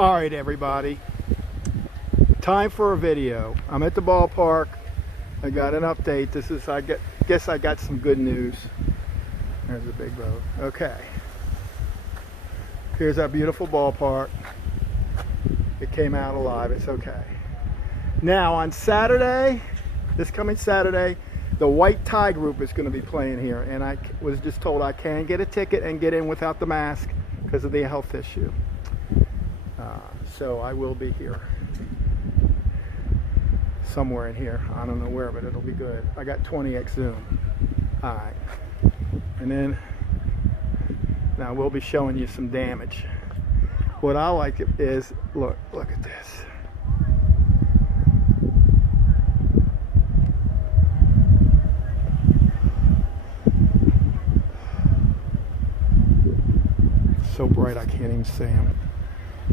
All right, everybody, time for a video. I'm at the ballpark. I got an update. This is, guess I got some good news. There's a big boat. Okay. Here's our beautiful ballpark. It came out alive. It's okay. Now on Saturday, this coming Saturday, the White Tie group is going to be playing here, and I was just told I can get a ticket and get in without the mask because of the health issue. So I will be here. Somewhere in here. I don't know where, but it'll be good. I got 20x zoom. All right. And then, now we'll be showing you some damage. What I like is, look at this. So bright I can't even see them.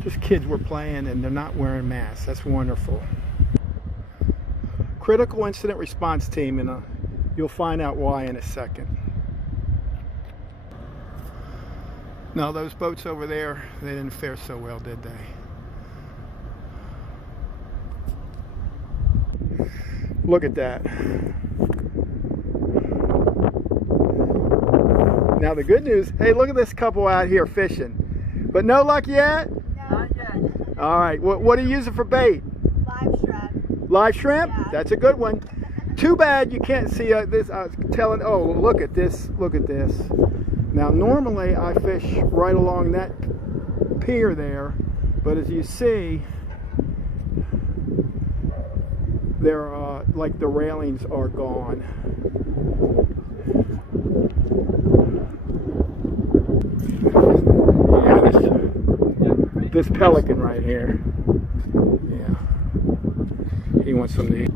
Just kids were playing and they're not wearing masks. That's wonderful. Critical incident response team, and you'll find out why in a second. Now those boats over there, they didn't fare so well, did they? Look at that. Now the good news, hey, look at this couple out here fishing. But no luck yet? Not yet. All right, what are you using for bait? Live shrimp. Live shrimp? Yeah. That's a good one. Too bad you can't see this. I was telling, oh, look at this. Look at this. Now, normally I fish right along that pier there, but as you see, there are, like, the railings are gone. Yeah, this pelican right here. Yeah. He wants some to eat.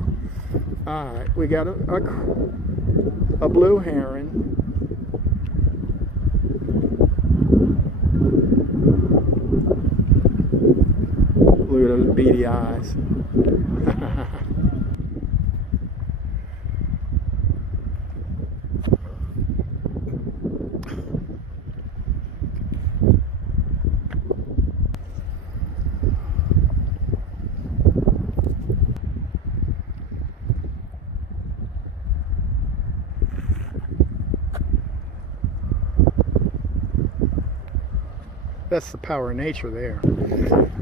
All right, we got a blue heron. Look at those beady eyes. That's the power of nature there.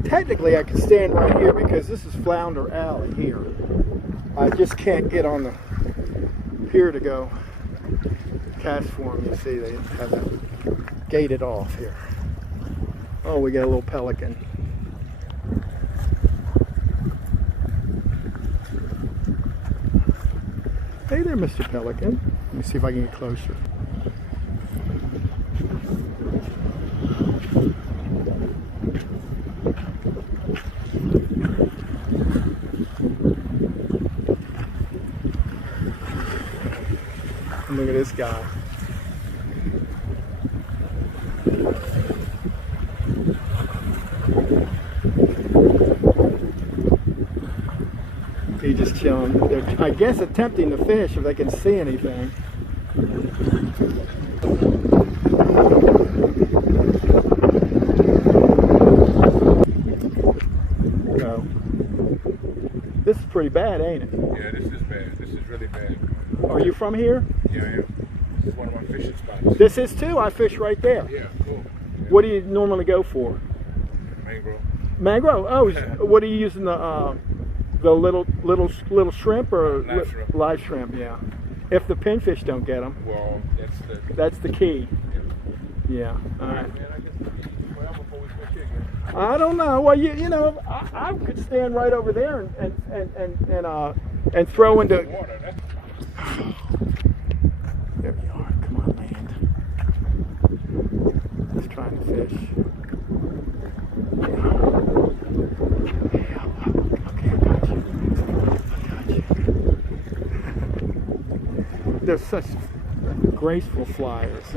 Technically, I could stand right here because this is Flounder Alley here. I just can't get on the pier to go cast for them. You see, they have that gated off here. Oh, we got a little pelican. Hey there, Mr. Pelican. Let me see if I can get closer. Look at this guy. He's just chilling. They're, I guess, attempting to fish if they can see anything. No. This is pretty bad, ain't it? Yeah, this is bad. This is really bad. Are you from here? Yeah, I am. This is one of my fishing spots. This is too. I fish right there. Yeah, cool. Yeah. What do you normally go for? Mangrove. Mangrove. Oh, what are you using, the little shrimp or Live shrimp. Live shrimp? Yeah. If the pinfish don't get them. Well, That's the key. Yeah. All right. Man, I guess well before we switch here again. I don't know. Well, you know, I could stand right over there and throw into. Water. There we are. Come on, land. Just trying to fish. Yeah. Okay, I got you. They're such graceful flyers.